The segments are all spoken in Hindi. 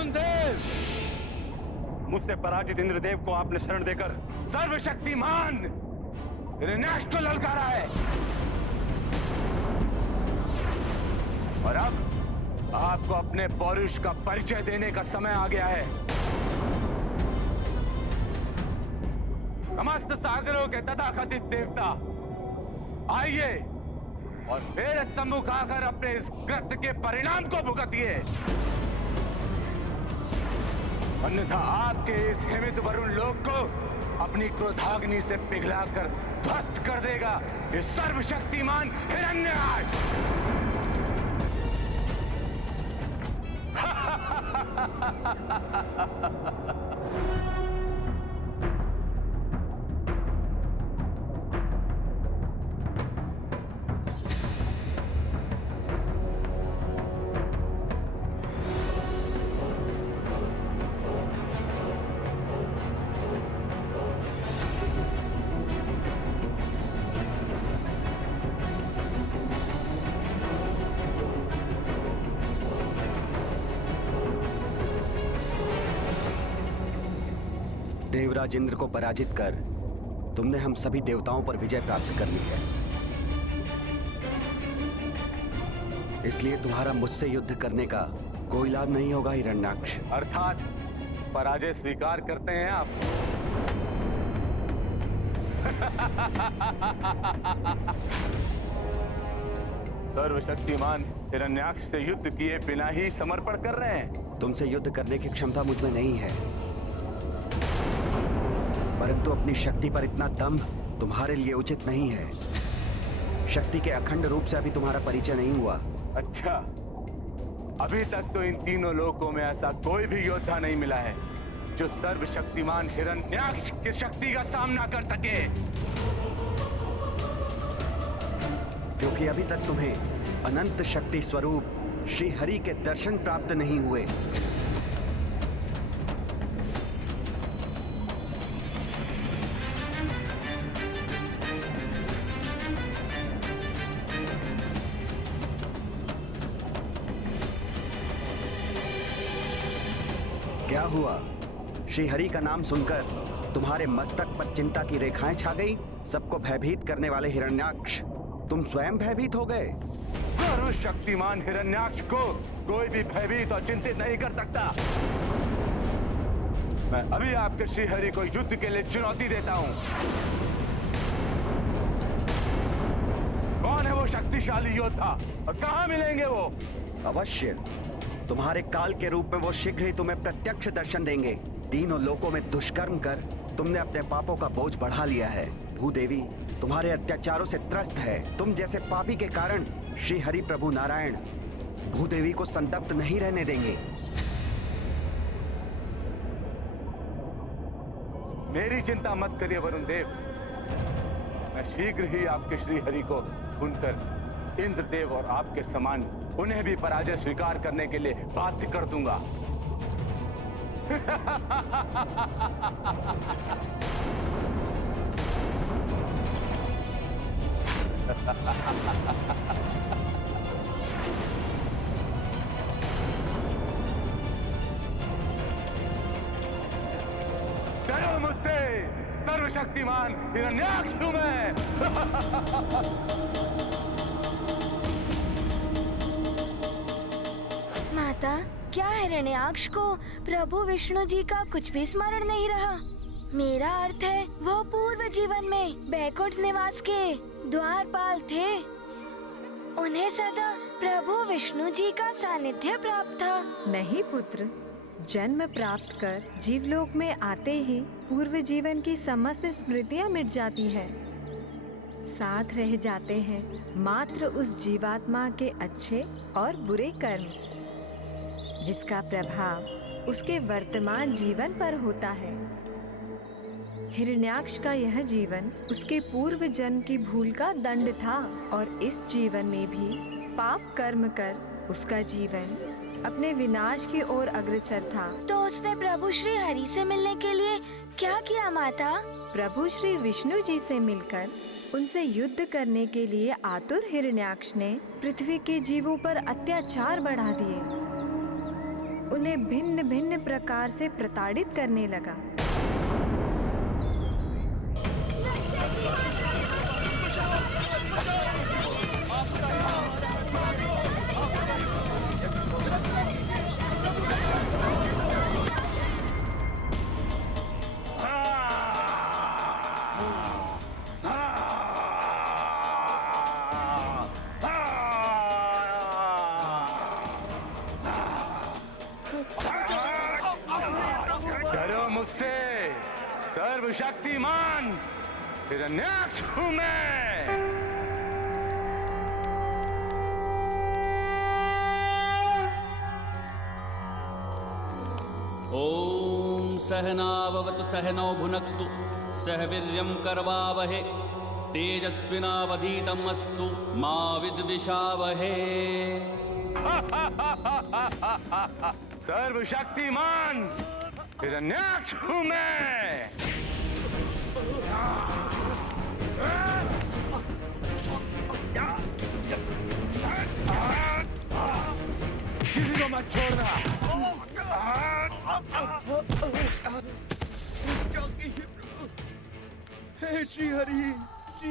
वरुण देव, मुझसे पराजित इंद्रदेव को आपने शरण देकर सर्वशक्तिमान हिरण्याक्ष को ललकारा है, और अब आपको अपने पौरुष का परिचय देने का समय आ गया है। समस्त सागरों के तथाकथित देवता, आइए और मेरे सम्मुख आकर अपने इस कृत्य के परिणाम को भुगतिए, अन्यथा आपके इस हिमित वरुण लोक को अपनी क्रोधाग्नि से पिघलाकर ध्वस्त कर देगा ये सर्वशक्तिमान हिरण्याक्ष। देवराज इंद्र को पराजित कर तुमने हम सभी देवताओं पर विजय प्राप्त कर ली है, इसलिए तुम्हारा मुझसे युद्ध करने का कोई लाभ नहीं होगा हिरण्याक्ष। अर्थात पराजय स्वीकार करते हैं आप? सर्वशक्तिमान हिरण्याक्ष से युद्ध किए बिना ही समर्पण कर रहे हैं? तुमसे युद्ध करने की क्षमता मुझ में नहीं है, परंतु अपनी शक्ति पर इतना दंभ तुम्हारे लिए उचित नहीं है। शक्ति के अखंड रूप से अभी तुम्हारा परिचय नहीं हुआ। अच्छा, अभी तक तो इन तीनों लोकों में ऐसा कोई भी योद्धा नहीं मिला है जो सर्वशक्तिमान हिरण्याक्ष की शक्ति का सामना कर सके, क्योंकि अभी तक तुम्हें अनंत शक्ति स्वरूप श्री हरि के दर्शन प्राप्त नहीं हुए। क्या हुआ? श्री हरि का नाम सुनकर तुम्हारे मस्तक पर चिंता की रेखाएं छा गई? सबको भयभीत करने वाले हिरण्याक्ष, तुम स्वयं भयभीत हो गए। सर्वशक्तिमान हिरण्याक्ष को कोई भी भयभीत और चिंतित नहीं कर सकता। मैं अभी आपके श्री हरि को युद्ध के लिए चुनौती देता हूं। कौन है वो शक्तिशाली योद्धा और कहां मिलेंगे वो? अवश्य, तुम्हारे काल के रूप में वो शीघ्र ही तुम्हें प्रत्यक्ष दर्शन देंगे। तीनों लोकों में दुष्कर्म कर तुमने अपने पापों का बोझ बढ़ा लिया है। भूदेवी तुम्हारे अत्याचारों से त्रस्त है। तुम जैसे पापी के कारण श्री हरि प्रभु नारायण भूदेवी को संतप्त नहीं रहने देंगे। मेरी चिंता मत करिए वरुण देव, मैं शीघ्र ही आपके श्री हरि को सुनकर इंद्रदेव और आपके समान उन्हें भी पराजय स्वीकार करने के लिए बाध्य कर दूंगा। डरो मुझसे, सर्वशक्तिमान हिरण्याक्ष हूं मैं। माता, क्या हिरण्याक्ष को प्रभु विष्णु जी का कुछ भी स्मरण नहीं रहा? मेरा अर्थ है वो पूर्व जीवन में बैकुंठ निवास के द्वारपाल थे। उन्हें सदा प्रभु विष्णु जी का सानिध्य प्राप्त था। नहीं पुत्र, जन्म प्राप्त कर जीवलोक में आते ही पूर्व जीवन की समस्त स्मृतियां मिट जाती है। साथ रह जाते हैं मात्र उस जीवात्मा के अच्छे और बुरे कर्म, जिसका प्रभाव उसके वर्तमान जीवन पर होता है। हिरण्याक्ष का यह जीवन उसके पूर्व जन्म की भूल का दंड था, और इस जीवन में भी पाप कर्म कर उसका जीवन अपने विनाश की ओर अग्रसर था। तो उसने प्रभु श्री हरि से मिलने के लिए क्या किया माता? प्रभु श्री विष्णु जी से मिलकर उनसे युद्ध करने के लिए आतुर हिरण्याक्ष ने पृथ्वी के जीवों पर अत्याचार बढ़ा दिए। उन्हें भिन्न भिन्न प्रकार से प्रताड़ित करने लगा। डरो मुझसे, सर्वशक्तिमान हिरण्याक्ष हूं मैं। ॐ सहनाववतु सहनौ भुनक्तु सह वीर्यं करवावहे तेजस्विनावधीतम् अस्तु मा विद्विषावहे। सर्वशक्तिमान हिरण्याक्ष हूं मैं। किसी को मत छोड़ना। हे श्री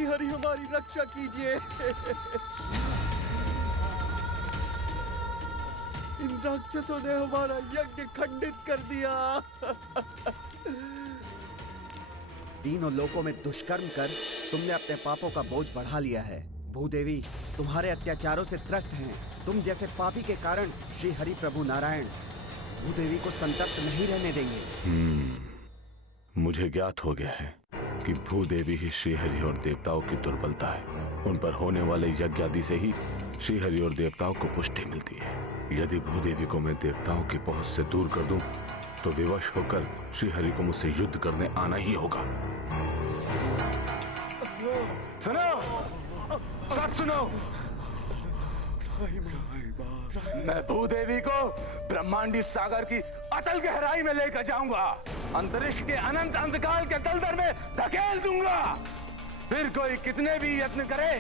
हरि हमारी रक्षा कीजिए। इन राक्षसों ने हमारा यज्ञ खंडित कर दिया। तीनों लोकों में दुष्कर्म कर तुमने अपने पापों का बोझ बढ़ा लिया है। भूदेवी तुम्हारे अत्याचारों से त्रस्त हैं। तुम जैसे पापी के कारण श्री हरि प्रभु नारायण भूदेवी को संतप्त नहीं रहने देंगे। मुझे ज्ञात हो गया है कि भूदेवी ही श्रीहरि और देवताओं की दुर्बलता है। उन पर होने वाले यज्ञ आदि से ही श्रीहरि और देवताओं को पुष्टि मिलती है। यदि भूदेवी को मैं देवताओं की पहुंच से दूर कर दूं, तो विवश होकर श्रीहरि को मुझसे युद्ध करने आना ही होगा। सुनो, सब सुनो। मैं भूदेवी को ब्रह्मांडी सागर की अतल गहराई में लेकर जाऊंगा। अंतरिक्ष के अनंत अंधकार के तलतर में धकेल दूंगा। फिर कोई कितने भी यत्न करे,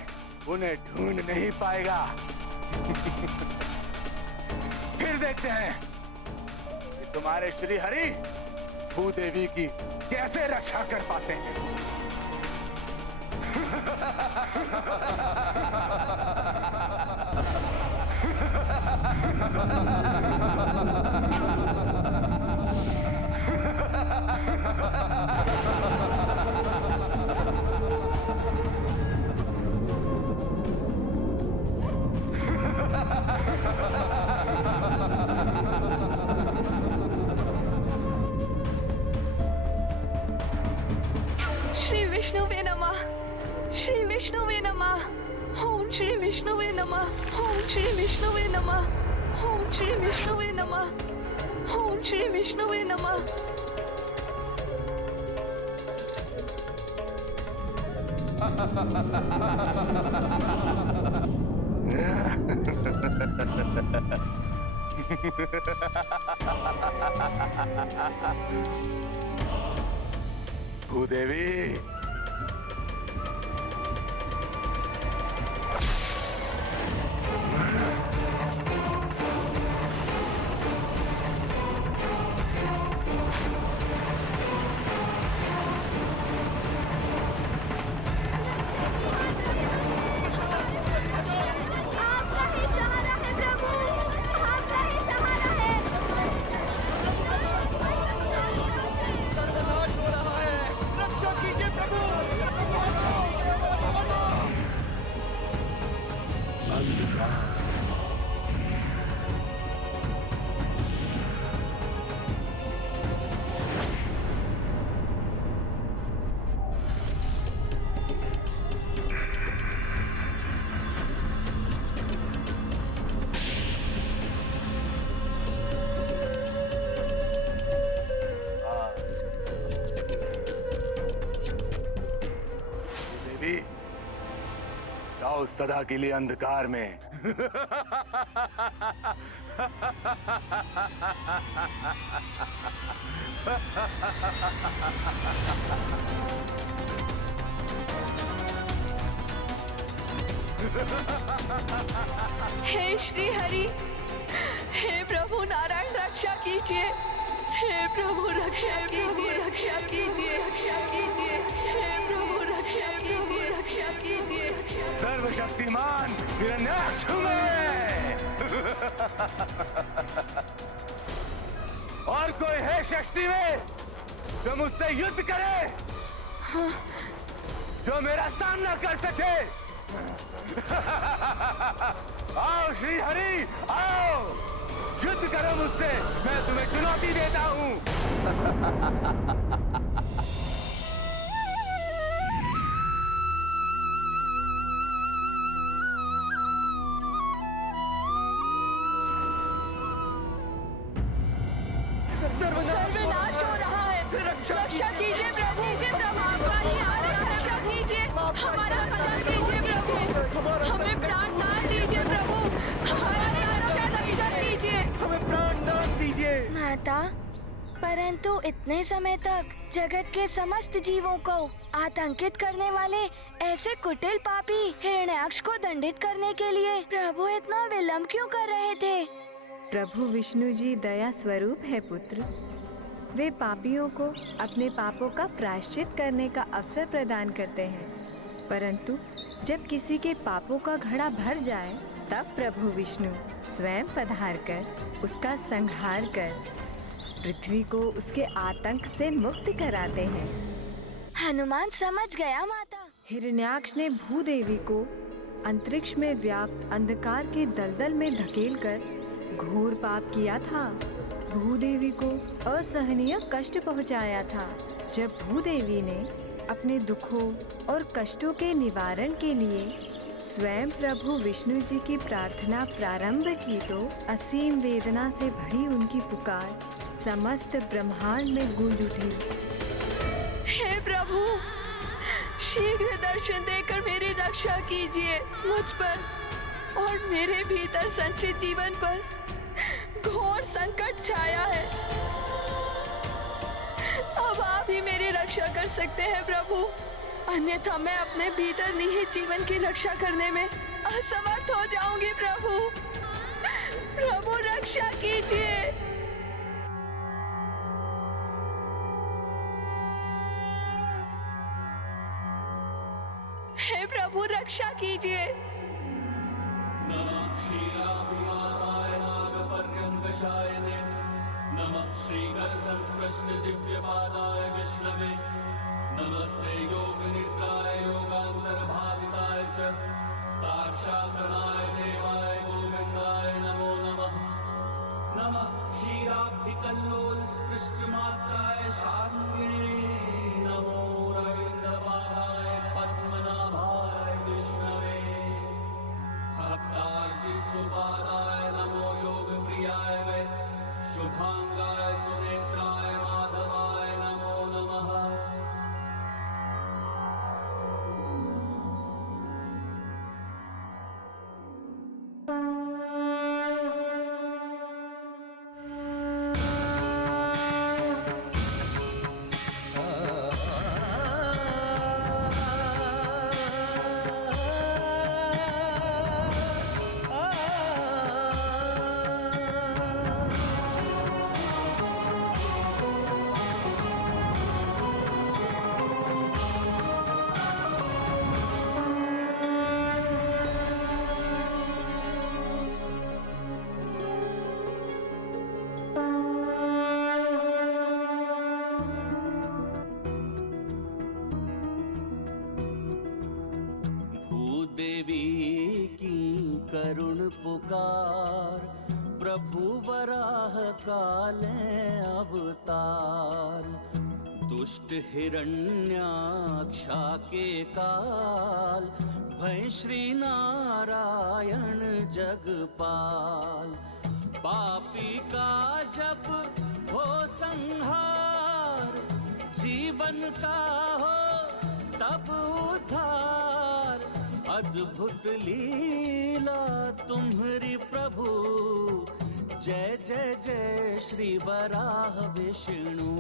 उन्हें ढूंढ नहीं पाएगा। फिर देखते हैं कि तुम्हारे श्री हरि भूदेवी की कैसे रक्षा कर पाते हैं। श्री विष्णुवे नमः। श्री विष्णुवे नमः। ओम श्री विष्णुवे नमः। ओम श्री विष्णुवे नमः। ओम श्री विष्णुवे नमः। ओम श्री विष्णुवे नमः। भूदेवी, आपका ही सहारा है प्रभु, आपका ही सहारा है। सर्वनाश हो रहा है, रक्षा कीजिए प्रभु। देवी, जाओ सदा के लिए अंधकार में। हे श्री हरि, हे प्रभु नारायण रक्षा कीजिए। हे प्रभु रक्षा कीजिए, रक्षा कीजिए, रक्षा कीजिए। हे प्रभु रक्षा कीजिए, रक्षा कीजिए। सर्वशक्तिमान हिरण्याक्ष हूं मैं। और कोई है सृष्टि में जो मुझसे युद्ध करे, जो मेरा सामना कर सके? आओ श्री हरि, आओ युद्ध करो मुझसे, मैं तुम्हें चुनौती देता हूं। सर्वनाश हो रहा है। रक्षा कीजिए प्रभु, आपका ही आ रहा है। रक्षा कीजिए, हमारा रक्षा कीजिए प्रभु, हमें प्राण दान दीजिए प्रभु, हमारी रक्षा कीजिए, हमें प्राण दान दीजिए। माता, परंतु इतने समय तक जगत के समस्त जीवों को आतंकित करने वाले ऐसे कुटिल पापी हिरण्याक्ष को दंडित करने के लिए प्रभु इतना विलंब क्यों कर रहे थे? प्रभु विष्णु जी दया स्वरूप है पुत्र। वे पापियों को अपने पापों का प्रायश्चित करने का अवसर प्रदान करते हैं, परंतु जब किसी के पापों का घड़ा भर जाए तब प्रभु विष्णु स्वयं पधार कर उसका संहार कर पृथ्वी को उसके आतंक से मुक्त कराते हैं। हनुमान समझ गया माता। हिरण्याक्ष ने भूदेवी को अंतरिक्ष में व्याप्त अंधकार के दलदल में धकेलकर घोर पाप किया था। भूदेवी को असहनीय कष्ट पहुंचाया था। जब भूदेवी ने अपने दुखों और कष्टों के निवारण के लिए स्वयं प्रभु विष्णु जी की प्रार्थना प्रारंभ की तो असीम वेदना से भरी उनकी पुकार समस्त ब्रह्मांड में गूंज उठी। हे प्रभु, शीघ्र दर्शन देकर मेरी रक्षा कीजिए। मुझ पर और मेरे भीतर संचित जीवन पर घोर संकट छाया है। अब आप ही मेरी रक्षा कर सकते हैं प्रभु, अन्यथा मैं अपने भीतर निहित जीवन की रक्षा करने में असमर्थ हो जाऊंगी। प्रभु रक्षा कीजिए। हे प्रभु रक्षा कीजिए। नमः क्षीराभिवासाय नागपर्यङ्कशायने, नमः श्रीकर संस्पृष्ट दिव्यपादाय विष्णवे, नमस्ते योगनिद्राय योगान्तर्भाविताय च ताक्षासनाय देवाय गोविन्दाय नमो नमः। नमः क्षीराब्धिकल्लोल स्पृष्टमात्राय शार्ङ्गिणे, नमो रविन्द्रपादाय पद्मनाभाय विष्णवे, भक्तार्चित सुपादाय नमो योग प्रियाय वै, शुभांगाय सुनेत्राय माधवाय नमो नमः। देवी की करुण पुकार, प्रभु वराह काले अवतार, दुष्ट हिरण्याक्षा के काल, भय श्री नारायण जगपाल। पापी का जब हो संहार, जीवन का हो तब उद्धार, अद्भुत लीला तुम्हारी प्रभु, जय जय जय श्री वराह विष्णु।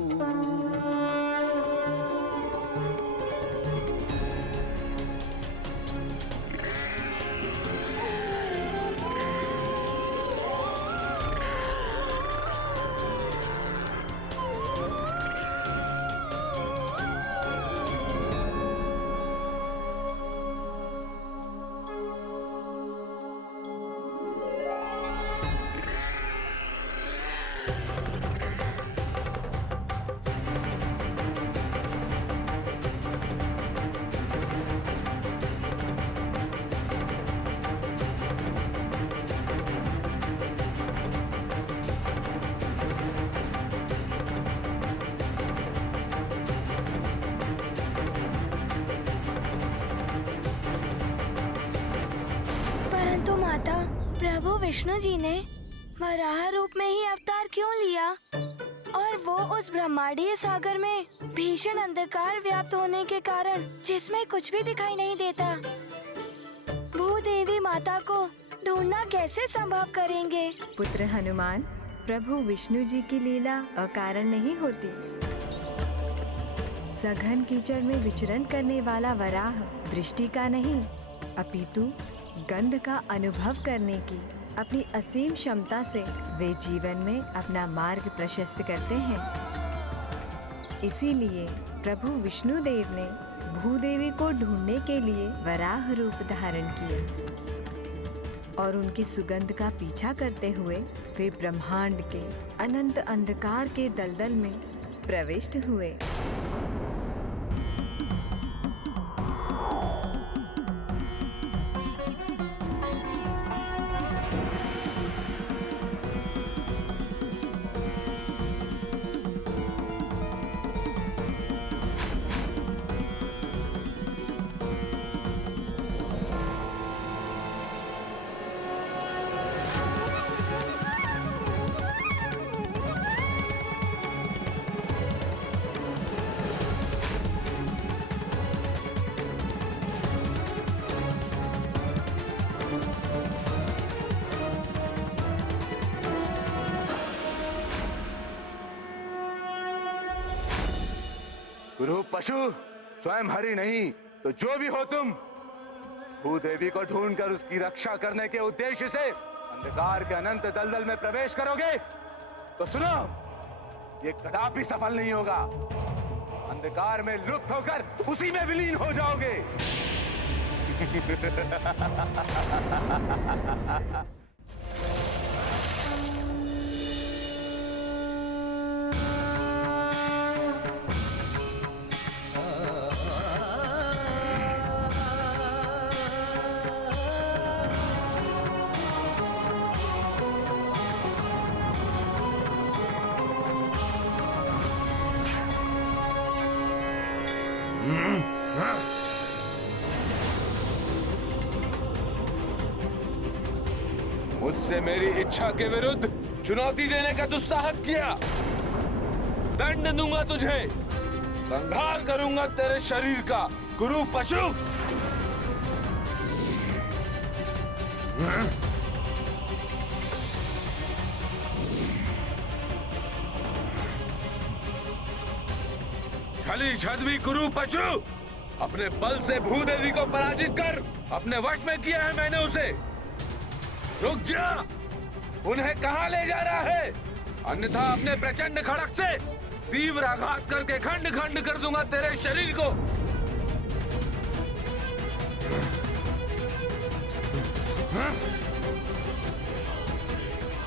माता, प्रभु विष्णु जी ने वराह रूप में ही अवतार क्यों लिया और वो उस ब्रह्मांडीय सागर में भीषण अंधकार व्याप्त होने के कारण जिसमें कुछ भी दिखाई नहीं देता, भूदेवी माता को ढूंढना कैसे संभव करेंगे? पुत्र हनुमान, प्रभु विष्णु जी की लीला अकारण नहीं होती। सघन कीचड़ में विचरण करने वाला वराह दृष्टि का नहीं, अपितु गंध का अनुभव करने की अपनी असीम क्षमता से वे जीवन में अपना मार्ग प्रशस्त करते हैं। इसीलिए प्रभु विष्णु देव ने भूदेवी को ढूंढने के लिए वराह रूप धारण किया और उनकी सुगंध का पीछा करते हुए वे ब्रह्मांड के अनंत अंधकार के दलदल में प्रविष्ट हुए। गुरु पशु, स्वयं हरि नहीं तो जो भी हो तुम, भूदेवी को ढूंढकर उसकी रक्षा करने के उद्देश्य से अंधकार के अनंत दलदल में प्रवेश करोगे तो सुनो, ये कदापि सफल नहीं होगा। अंधकार में लुप्त होकर उसी में विलीन हो जाओगे। मुझसे मेरी इच्छा के विरुद्ध चुनौती देने का दुस्साहस किया, दंड दूंगा तुझे, संहार करूंगा तेरे शरीर का, गुरु पशु। छली छद्मी गुरु पशु, अपने बल से भूदेवी को पराजित कर अपने वश में किया है मैंने उसे। रुक जा, उन्हें कहां ले जा रहा है? अन्यथा अपने प्रचंड खड़क से तीव्र आघात करके खंड खंड कर दूंगा तेरे शरीर को।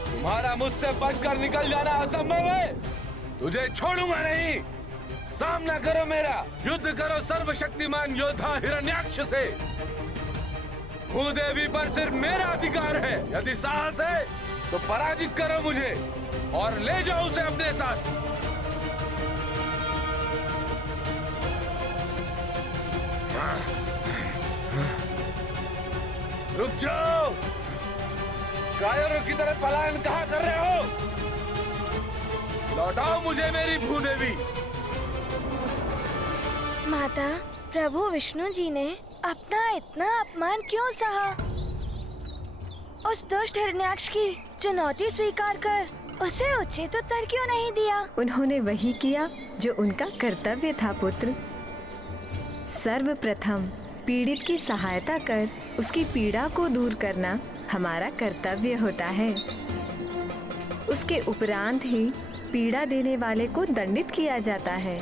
तुम्हारा मुझसे बचकर निकल जाना असंभव है, तुझे छोड़ूंगा नहीं। सामना करो मेरा, युद्ध करो सर्वशक्तिमान योद्धा हिरण्याक्ष से। भूदेवी पर सिर्फ मेरा अधिकार है, यदि साहस है तो पराजित करो मुझे और ले जाओ उसे अपने साथ। रुक जाओ, कायरों की तरह पलायन कहाँ कर रहे हो? लौटाओ मुझे मेरी भूदेवी। माता, प्रभु विष्णु जी ने अपना इतना अपमान क्यों सहा? उस दुष्ट हिरण्याक्ष की चुनौती स्वीकार कर उसे उचित उत्तर क्यों नहीं दिया? उन्होंने वही किया जो उनका कर्तव्य था पुत्र। सर्वप्रथम पीड़ित की सहायता कर उसकी पीड़ा को दूर करना हमारा कर्तव्य होता है। उसके उपरांत ही पीड़ा देने वाले को दंडित किया जाता है।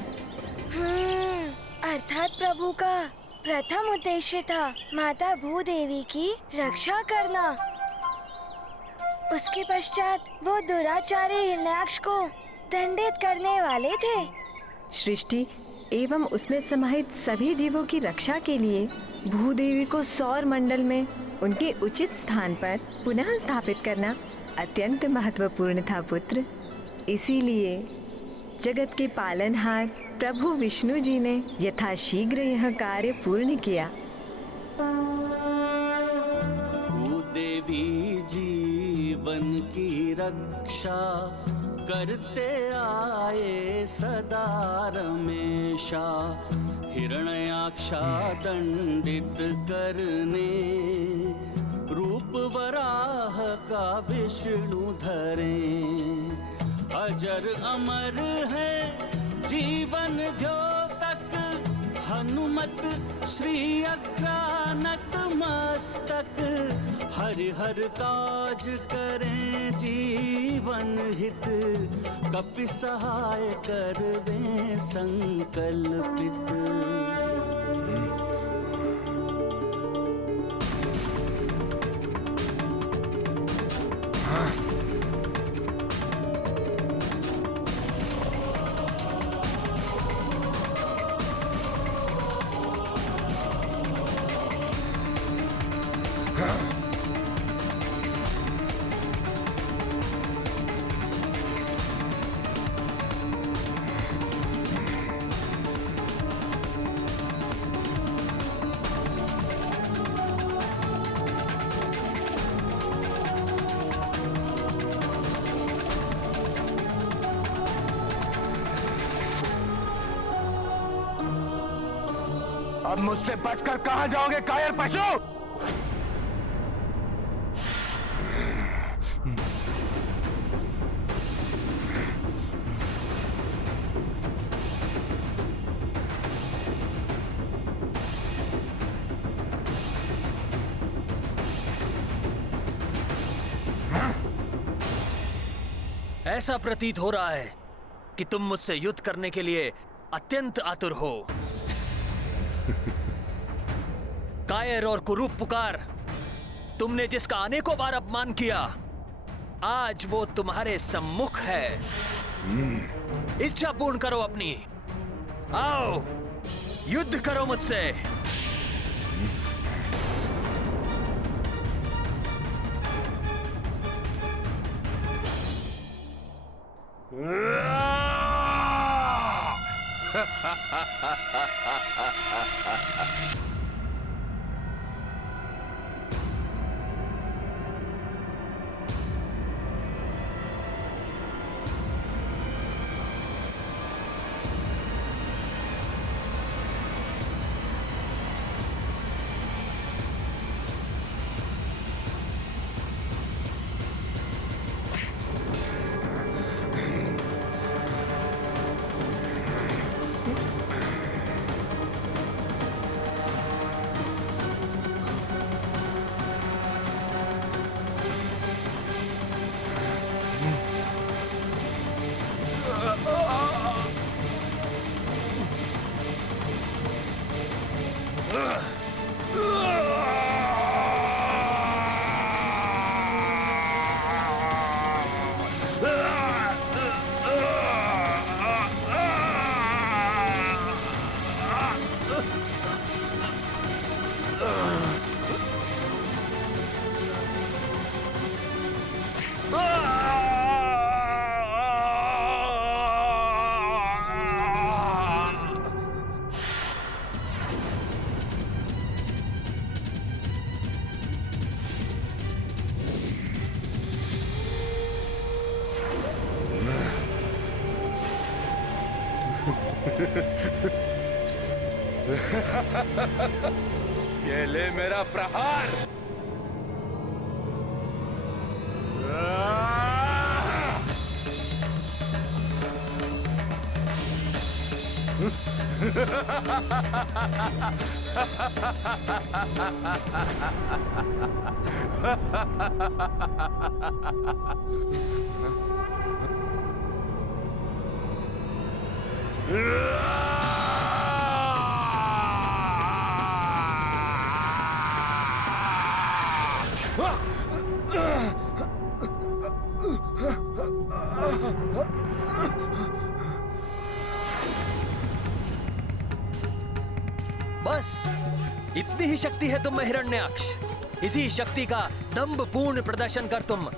अर्थात प्रभु का प्रथम उद्देश्य था माता भूदेवी की रक्षा करना। उसके पश्चात वो दुराचारी हिरण्याक्ष को दंडित करने वाले थे। सृष्टि एवं उसमें समाहित सभी जीवों की रक्षा के लिए भूदेवी को सौर मंडल में उनके उचित स्थान पर पुनः स्थापित करना अत्यंत महत्वपूर्ण था पुत्र। इसीलिए जगत के पालनहार प्रभु विष्णु जी ने यथाशीघ्र यह कार्य पूर्ण किया। भूदेवी जीवन की रक्षा करते आए सदा रमेशा। हिरण्याक्षा दंडित करने रूप वराह का विष्णु धरे। अजर अमर है जीवन द्योतक हनुमत श्री अग्रानत मस्तक। हरिहर काज करें जीवन हित कपि सहाय करवें संकल्पित। अब मुझसे बचकर कहां जाओगे कायर पशु? ऐसा प्रतीत हो रहा है कि तुम मुझसे युद्ध करने के लिए अत्यंत आतुर हो। कायर और कुरूप पुकार, तुमने जिसका अनेकों बार अपमान किया, आज वो तुम्हारे सम्मुख है। इच्छा पूर्ण करो अपनी, आओ युद्ध करो मुझसे। ये ले मेरा प्रहार। बस इतनी ही शक्ति है तुम में हिरण्याक्ष। इसी शक्ति का दंभपूर्ण प्रदर्शन कर तुम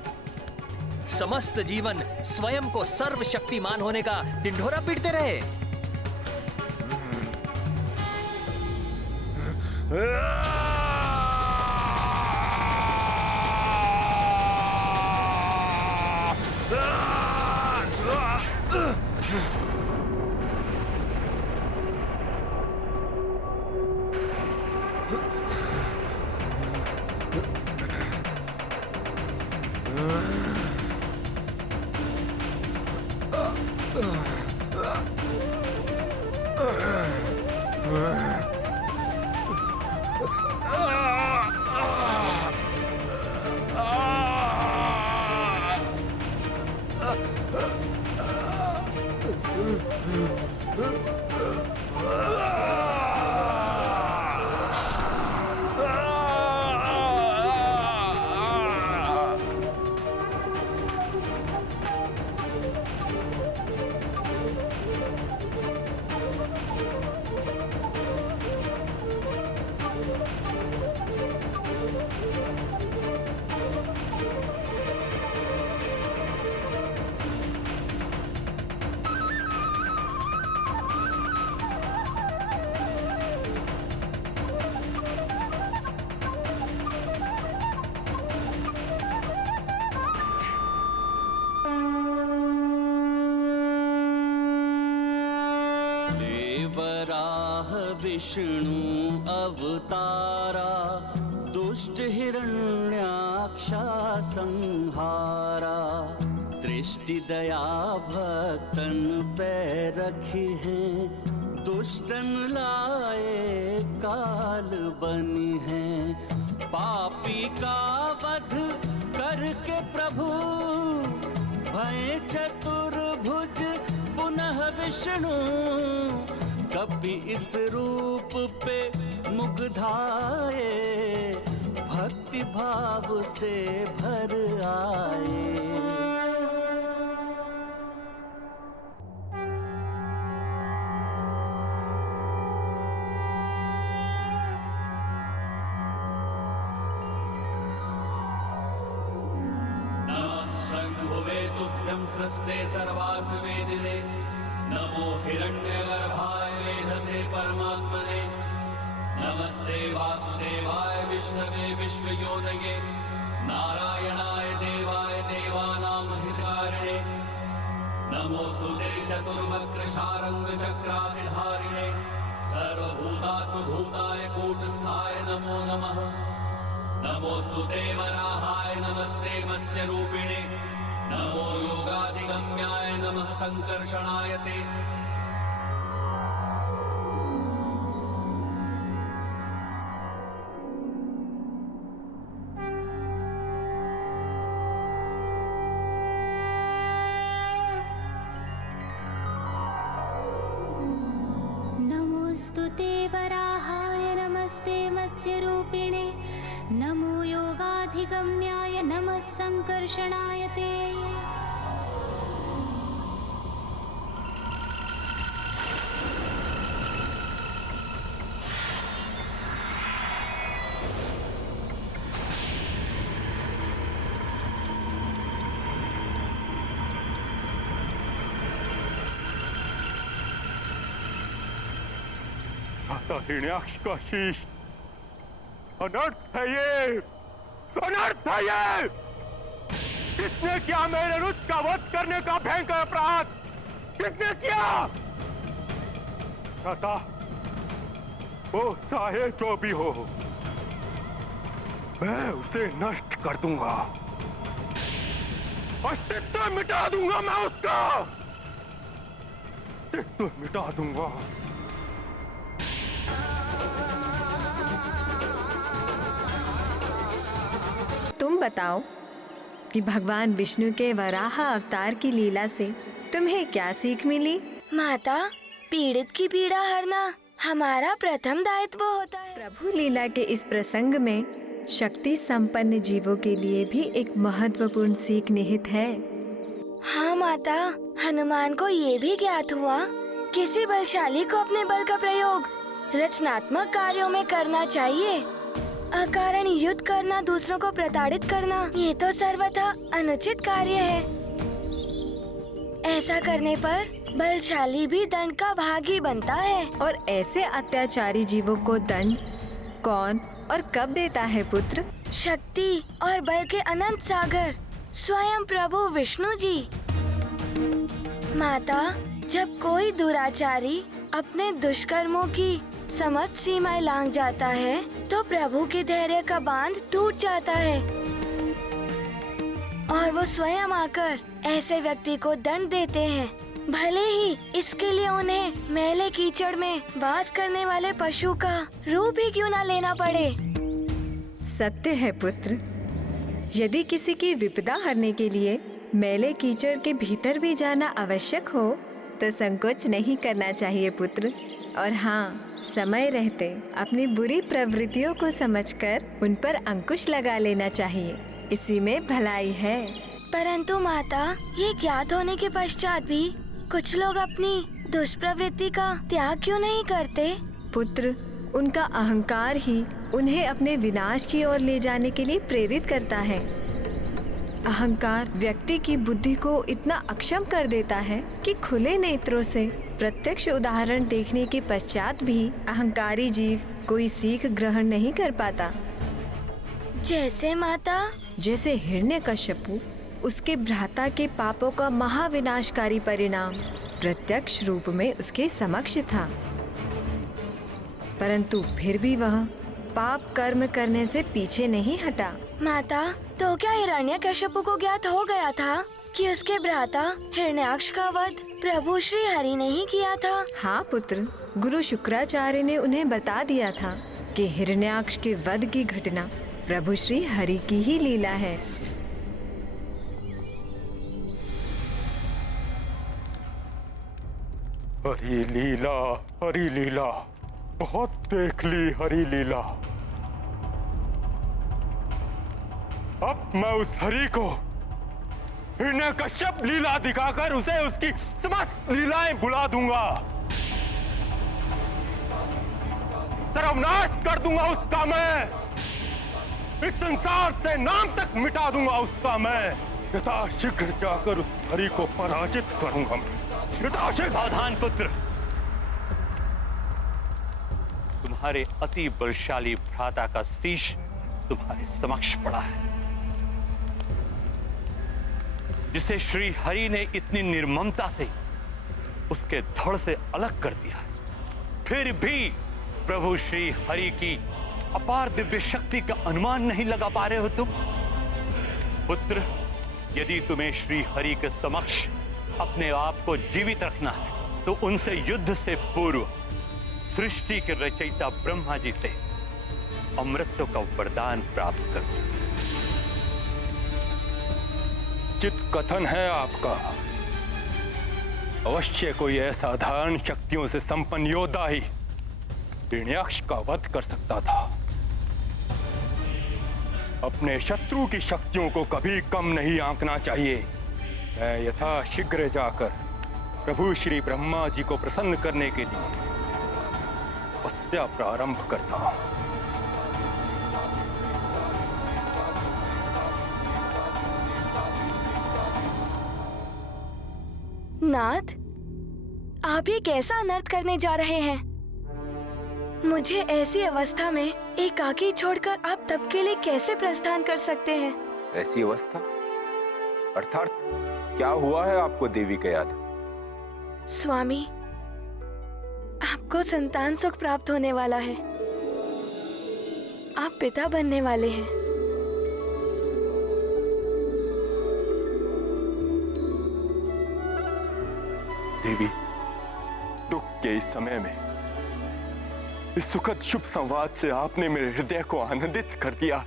समस्त जीवन स्वयं को सर्वशक्तिमान होने का ढिंढोरा पीटते रहे। वराह विष्णु अवतारा दुष्ट हिरण्याक्षा संहारा दृष्टि दया भक्तन पे रखी है दुष्टन लाए काल बनी है पापी का वध करके प्रभु भय चतुर्भुज पुनः विष्णु कभी इस रूप पे मुग्धाए भक्ति भाव से भर आए। शंभुवे तुभ्यं सृष्टे सर्वार्थवेदिने नमो हिरण्यगर्भाय वेधसे परमात्मने नमस्ते वासुदेवाय विष्णवे विश्वयोनये नारायणाय देवाय देवानां हितकारिणे नमोस्तुते चतुर्वक्र शारंग चक्रासिधारिणे सर्वभूतात्मभूताय कूटस्थाय नमो नमः नमोस्तुते वराहाय नमस्ते मत्स्यरूपिणे नमो योगाधिगम्याय नमः संकर्षणाय ते नमोस्तुते वराहाय नमस्ते मत्स्यरूपिणे नमो योगाधिगम्याय नमः संकर्षणाय ते हिरण्याक्ष का शीश अनर्थ है ये, अनर्थ है ये। किसने किया मेरे रुच का वध करने का भयंकर अपराध? किसने किया? छाता वो चाहे जो भी हो, मैं उसे नष्ट कर दूंगा, अस्तित्व मिटा दूंगा, मैं उसका अस्तित्व मिटा दूंगा। तुम बताओ कि भगवान विष्णु के वराह अवतार की लीला से तुम्हें क्या सीख मिली? माता, पीड़ित की पीड़ा हरना हमारा प्रथम दायित्व होता है। प्रभु लीला के इस प्रसंग में शक्ति संपन्न जीवों के लिए भी एक महत्वपूर्ण सीख निहित है। हाँ माता, हनुमान को ये भी ज्ञात हुआ किसी बलशाली को अपने बल का प्रयोग रचनात्मक कार्यों में करना चाहिए। अकारण युद्ध करना, दूसरों को प्रताड़ित करना, ये तो सर्वथा अनुचित कार्य है। ऐसा करने पर बलशाली भी दंड का भागी बनता है। और ऐसे अत्याचारी जीवों को दंड कौन और कब देता है पुत्र? शक्ति और बल के अनंत सागर स्वयं प्रभु विष्णु जी। माता, जब कोई दुराचारी अपने दुष्कर्मों की समस्त सीमाएं लांघ जाता है तो प्रभु के धैर्य का बांध टूट जाता है और वो स्वयं आकर ऐसे व्यक्ति को दंड देते हैं, भले ही इसके लिए उन्हें मैले कीचड़ में वास करने वाले पशु का रूप ही क्यों ना लेना पड़े। सत्य है पुत्र, यदि किसी की विपदा हरने के लिए मैले कीचड़ के भीतर भी जाना आवश्यक हो तो संकोच नहीं करना चाहिए पुत्र। और हाँ, समय रहते अपनी बुरी प्रवृत्तियों को समझकर उन पर अंकुश लगा लेना चाहिए, इसी में भलाई है। परंतु माता, ये ज्ञात होने के पश्चात भी कुछ लोग अपनी दुष्प्रवृत्ति का त्याग क्यों नहीं करते? पुत्र, उनका अहंकार ही उन्हें अपने विनाश की ओर ले जाने के लिए प्रेरित करता है। अहंकार व्यक्ति की बुद्धि को इतना अक्षम कर देता है कि खुले नेत्रों से प्रत्यक्ष उदाहरण देखने के पश्चात भी अहंकारी जीव कोई सीख ग्रहण नहीं कर पाता। जैसे माता? जैसे हिरण्यकश्यपु, उसके भ्राता के पापों का महाविनाशकारी परिणाम प्रत्यक्ष रूप में उसके समक्ष था, परंतु फिर भी वह पाप कर्म करने से पीछे नहीं हटा। माता, तो क्या हिरण्यकश्यपु को ज्ञात हो गया था कि उसके भ्राता हिरण्याक्ष का वध प्रभु श्री हरि ने ही किया था? हाँ पुत्र, गुरु शुक्राचार्य ने उन्हें बता दिया था कि हिरण्याक्ष के वध की घटना प्रभु श्री हरि की ही लीला है। हरि लीला, हरि लीला, बहुत देख ली हरि लीला। अब मैं उस हरि को हिरण्यकश्यप लीला दिखाकर उसे उसकी समस्त लीलाएं बुला दूंगा, सर्वनाश कर दूंगा उसका मैं, इस संसार से नाम तक मिटा दूंगा उसका मैं। यथाशीघ्र जाकर उस हरि को पराजित करूंगा मैं। सावधान पुत्र, तुम्हारे अति बलशाली भ्राता का शीश तुम्हारे समक्ष पड़ा है, जिसे श्री हरि ने इतनी निर्ममता से उसके धड़ से अलग कर दिया है। फिर भी प्रभु श्री हरि की अपार दिव्य शक्ति का अनुमान नहीं लगा पा रहे हो तुम? पुत्र, यदि तुम्हें श्री हरि के समक्ष अपने आप को जीवित रखना है तो उनसे युद्ध से पूर्व सृष्टि के रचयिता ब्रह्मा जी से अमृतत्व का वरदान प्राप्त करो। चित कथन है आपका, अवश्य कोई असाधारण शक्तियों से संपन्न योद्धा ही हिरण्याक्ष का वध कर सकता था। अपने शत्रु की शक्तियों को कभी कम नहीं आंकना चाहिए। मैं यथाशीघ्र जाकर प्रभु श्री ब्रह्मा जी को प्रसन्न करने के लिए तपस्या प्रारंभ करता हूं। नाथ, आप ये कैसा अनर्थ करने जा रहे हैं? मुझे ऐसी अवस्था में एकाकी छोड़कर आप तब के लिए कैसे प्रस्थान कर सकते हैं? ऐसी अवस्था अर्थात क्या हुआ है आपको देवी के याद? स्वामी, आपको संतान सुख प्राप्त होने वाला है। आप पिता बनने वाले हैं। देवी, दुख के इस समय में इस सुखद शुभ संवाद से आपने मेरे हृदय को आनंदित कर दिया।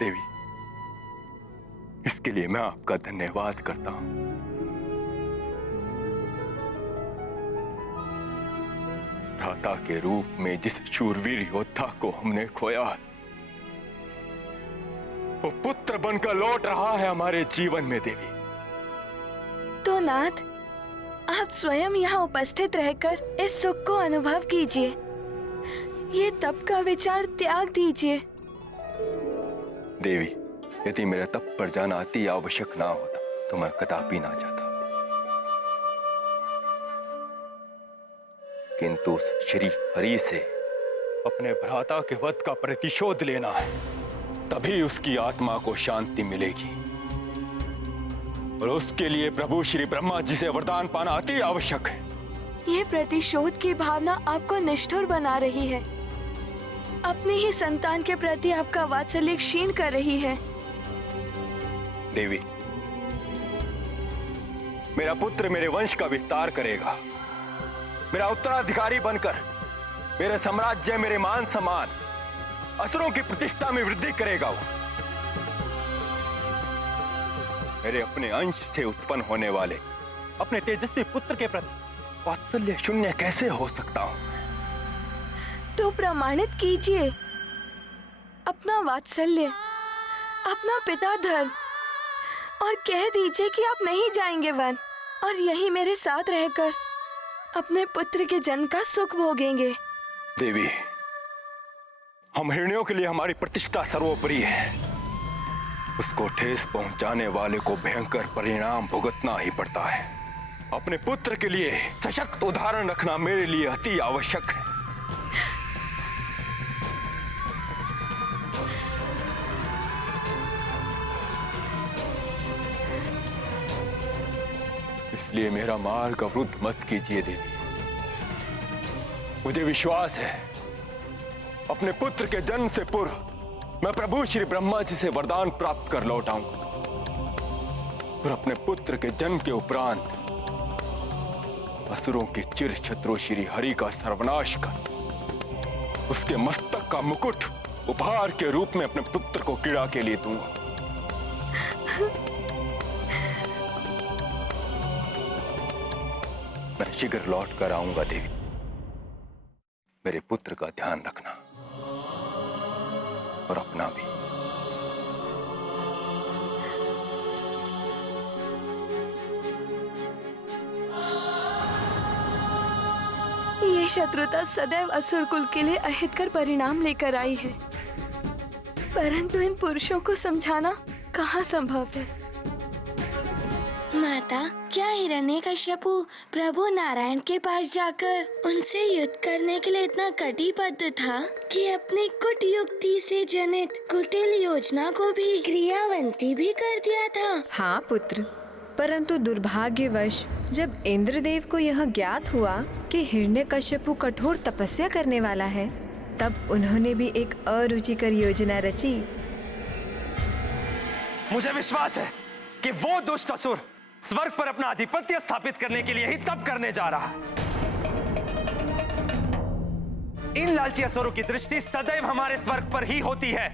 देवी, इसके लिए मैं आपका धन्यवाद करता हूं। भ्राता के रूप में जिस शूरवीर योद्धा को हमने खोया, वो पुत्र बनकर लौट रहा है हमारे जीवन में। देवी, तो नाथ, आप स्वयं यहाँ उपस्थित रहकर इस सुख को अनुभव कीजिए। ये तप का विचार त्याग दीजिए। देवी, यदि मेरा तप पर जाना अति आवश्यक ना होता तो मैं कदापि ना जाता, किंतु उस श्री हरि से अपने भ्राता के वध का प्रतिशोध लेना है, तभी उसकी आत्मा को शांति मिलेगी। और उसके लिए प्रभु श्री ब्रह्मा जी से वरदान पाना अति आवश्यक है। ये प्रतिशोध की भावना आपको निष्ठुर बना रही है, अपने ही संतान के प्रति आपका वात्सल्य क्षीण कर रही है। देवी, मेरा पुत्र मेरे वंश का विस्तार करेगा, मेरा उत्तराधिकारी बनकर मेरे साम्राज्य, मेरे मान सम्मान, असुरों की प्रतिष्ठा में वृद्धि करेगा। वो मेरे अपने अंश से उत्पन्न होने वाले अपने तेजस्वी पुत्र के प्रति वात्सल्य शून्य कैसे हो सकता हूं? तो प्रमाणित कीजिए अपना वात्सल्य, अपना पिता धर्म, और कह दीजिए कि आप नहीं जाएंगे वन और यही मेरे साथ रहकर अपने पुत्र के जन्म का सुख भोगेंगे। देवी, हम हिरण्यों के लिए हमारी प्रतिष्ठा सर्वोपरि है। उसको ठेस पहुंचाने वाले को भयंकर परिणाम भुगतना ही पड़ता है। अपने पुत्र के लिए सशक्त उदाहरण रखना मेरे लिए अति आवश्यक है। इसलिए मेरा मार्ग अवरुद्ध मत कीजिए देवी। मुझे विश्वास है अपने पुत्र के जन्म से पूर्व मैं प्रभु श्री ब्रह्मा जी से वरदान प्राप्त कर लौट आऊंगा और अपने पुत्र के जन्म के उपरांत असुरों के चिर शत्रु श्री हरि का सर्वनाश कर उसके मस्तक का मुकुट उपहार के रूप में अपने पुत्र को क्रीड़ा के लिए दूंगा। मैं शीघ्र लौट कर आऊंगा देवी। मेरे पुत्र का ध्यान रखना और अपना भी। ये शत्रुता सदैव असुर कुल के लिए अहितकर परिणाम लेकर आई है, परंतु इन पुरुषों को समझाना कहाँ संभव है। माता, क्या हिरण्यकश्यपु प्रभु नारायण के पास जाकर उनसे युद्ध करने के लिए इतना कटिबद्ध था कि अपनी कुट युक्ति से जनित कुटिल योजना को भी क्रियावंती भी कर दिया था? हाँ पुत्र, परंतु दुर्भाग्यवश जब इंद्रदेव को यह ज्ञात हुआ कि हिरण्यकश्यपु कठोर तपस्या करने वाला है, तब उन्होंने भी एक अरुचिकर योजना रची। मुझे विश्वास है कि वो दुष्ट असुर स्वर्ग पर अपना आधिपत्य स्थापित करने के लिए ही तप करने जा रहा है। इन लालची असुरों की दृष्टि सदैव हमारे स्वर्ग पर ही होती है,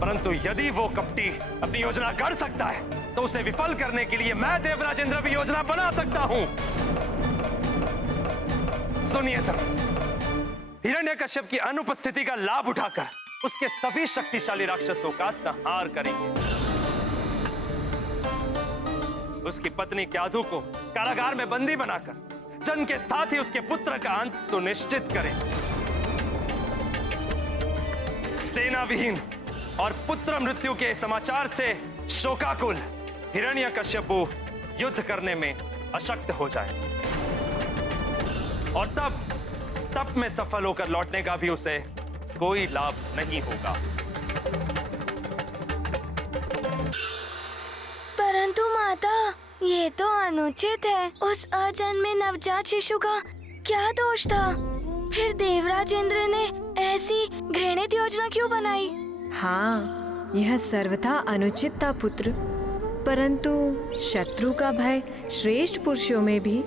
परंतु यदि वो कपटी अपनी योजना गढ़ सकता है तो उसे विफल करने के लिए मैं देवराज इंद्र भी योजना बना सकता हूं। सुनिए सब, हिरण्यकश्यप की अनुपस्थिति का लाभ उठाकर उसके सभी शक्तिशाली राक्षसों का संहार करेंगे। उसकी पत्नी क्याधु को कारागार में बंदी बनाकर जन्म के साथ ही उसके पुत्र का अंत सुनिश्चित करें। सेना विहीन और पुत्र मृत्यु के समाचार से शोकाकुल हिरण्यकश्यपु युद्ध करने में अशक्त हो जाए और तब में सफल होकर लौटने का भी उसे कोई लाभ नहीं होगा। परंतु माता, ये तो अनुचित है। उस अजन्मे नवजात शिशु का क्या दोष था? फिर देवराज इंद्र ने ऐसी घृणित योजना क्यों बनाई? हाँ, यह सर्वथा अनुचित था पुत्र, परंतु शत्रु का भय श्रेष्ठ पुरुषों में भी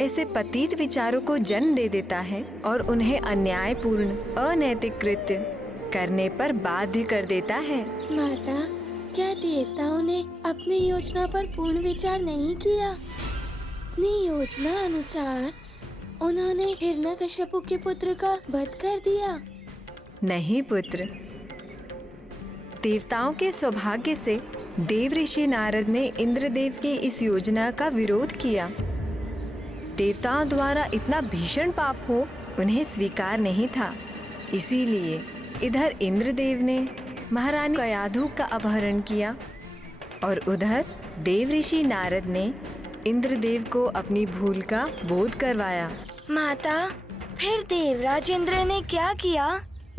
ऐसे पतित विचारों को जन्म दे देता है और उन्हें अन्यायपूर्ण अनैतिक कृत्य करने पर बाध्य कर देता है। माता, क्या देवताओं ने अपनी योजना पर पूर्ण विचार नहीं किया? अपनी योजना अनुसार उन्होंने हिरण्यकश्यपु के पुत्र का वध कर दिया। नहीं पुत्र, देवताओं के सौभाग्य से देव ऋषि नारद ने इंद्रदेव की इस योजना का विरोध किया। देवताओं द्वारा इतना भीषण पाप हो उन्हें स्वीकार नहीं था, इसीलिए इधर इंद्रदेव ने महारानी क्याधु का अपहरण किया और उधर देव ऋषि नारद ने इंद्रदेव को अपनी भूल का बोध करवाया। माता, फिर देवराज इंद्र ने क्या किया?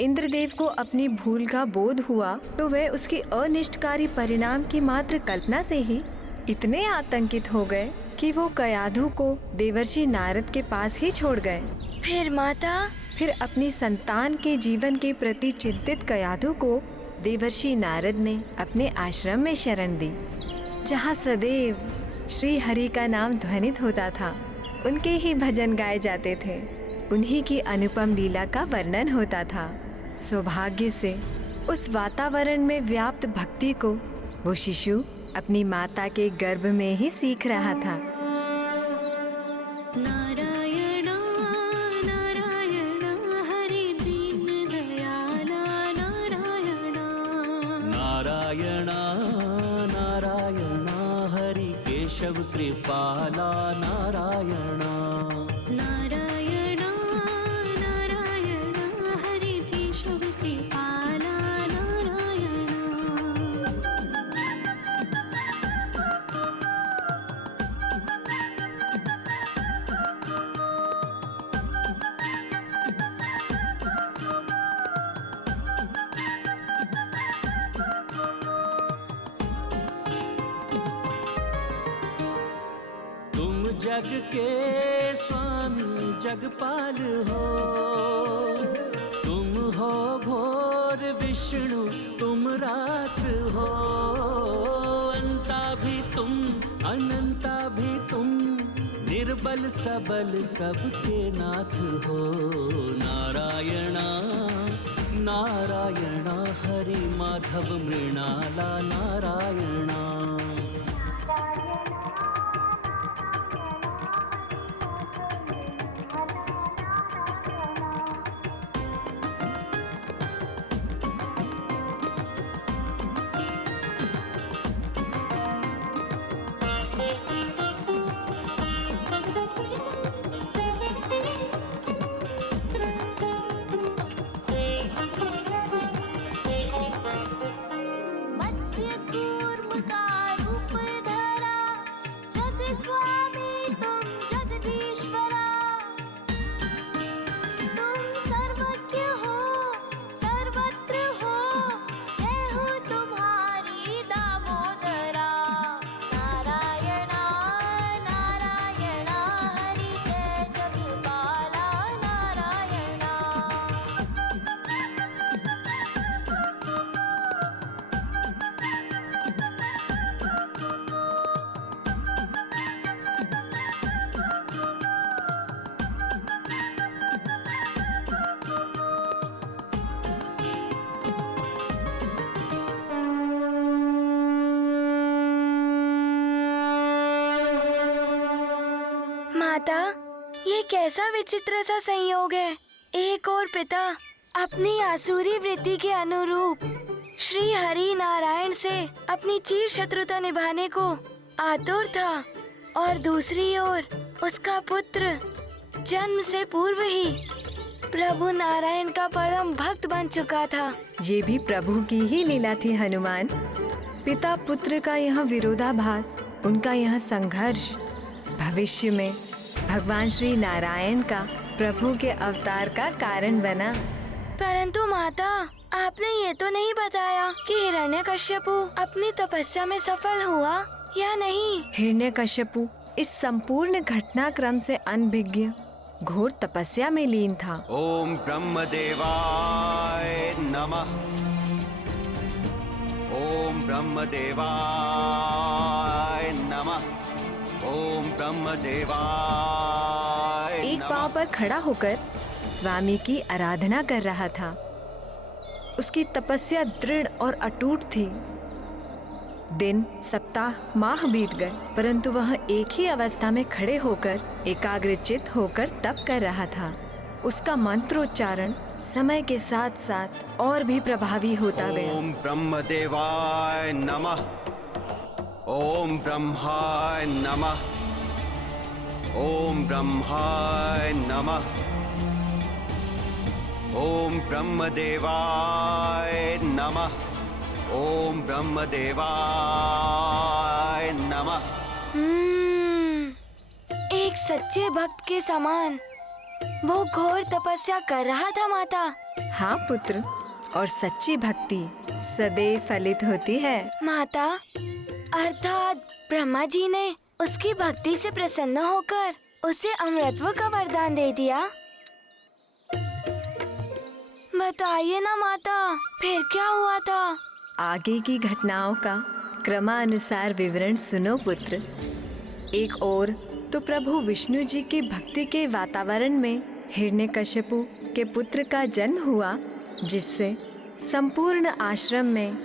इंद्रदेव को अपनी भूल का बोध हुआ तो वे उसके अनिष्टकारी परिणाम की मात्र कल्पना से ही इतने आतंकित हो गए कि वो कयाधु को देवर्षि नारद के पास ही छोड़ गए। फिर माता? फिर अपनी संतान के जीवन के प्रति चिंतित कयाधु को देवर्षि नारद ने अपने आश्रम में शरण दी, जहाँ सदैव श्री हरि का नाम ध्वनित होता था। उनके ही भजन गाए जाते थे, उन्हीं की अनुपम लीला का वर्णन होता था। सौभाग्य से उस वातावरण में व्याप्त भक्ति को वो शिशु अपनी माता के गर्भ में ही सीख रहा था। नारायण नारायण हरि दीन दयाला नारायण नारायण नारायण हरि केशव कृपाला नारायण नारायण नारायण हरि केशव कृपाला नारायण तुम जग के स्वामी जगपाल हो, तुम हो भोर विष्णु तुम रात हो, अंता भी तुम अनंता भी तुम, निर्बल सबल सबके नाथ हो। नारायण नारायण हरि माधव मृणाला नारायण मत्स्य कूर्म का रूप धरा, जग स्वामी तुम जगदीश्वरा, तुम सर्वज्ञ हो सर्वत्र हो, जय हो तुम्हारी दामोदरा। नारायण नारायण हरि जय जगपाला नारायण। माता, ये कैसा विचित्र सा संयोग है। एक और पिता अपनी आसुरी वृत्ति के अनुरूप श्री हरि नारायण से अपनी चिर शत्रुता निभाने को आतुर था, और दूसरी ओर उसका पुत्र जन्म से पूर्व ही प्रभु नारायण का परम भक्त बन चुका था। ये भी प्रभु की ही लीला थी हनुमान। पिता पुत्र का यह विरोधाभास, उनका यह संघर्ष भविष्य में भगवान श्री नारायण का प्रभु के अवतार का कारण बना। परंतु माता, आपने ये तो नहीं बताया कि हिरण्यकश्यपु अपनी तपस्या में सफल हुआ या नहीं। हिरण्यकश्यपु इस संपूर्ण घटनाक्रम से अनभिज्ञ घोर तपस्या में लीन था। ओम ब्रह्मदेवाय नमः। ओम ब्रह्मदेवाय नमः। ओम ब्रह्मदेवाय एक नमः। पांव पर खड़ा होकर स्वामी की आराधना कर रहा था। उसकी तपस्या दृढ़ और अटूट थी। दिन, सप्ताह, माह बीत गए, परंतु वह एक ही अवस्था में खड़े होकर एकाग्रचित्त होकर तप कर रहा था। उसका मंत्रोच्चारण समय के साथ साथ और भी प्रभावी होता गया। ओम ब्रह्मदेवाय नमः। ओम ब्रह्माय नमः। ओम ब्रह्माय नमः। ओम ब्रह्मदेवाय नमः। ओम ब्रह्मदेवाय नमः। एक सच्चे भक्त के समान वो घोर तपस्या कर रहा था माता। हाँ पुत्र, और सच्ची भक्ति सदैव फलित होती है। माता, अर्थात ब्रह्मा जी ने उसकी भक्ति से प्रसन्न होकर उसे अमृतत्व का वरदान दे दिया। बताइए ना माता, फिर क्या हुआ था? आगे की घटनाओं का क्रमानुसार विवरण सुनो पुत्र। एक ओर तो प्रभु विष्णु जी की भक्ति के वातावरण में हिरण्यकश्यपु के पुत्र का जन्म हुआ, जिससे संपूर्ण आश्रम में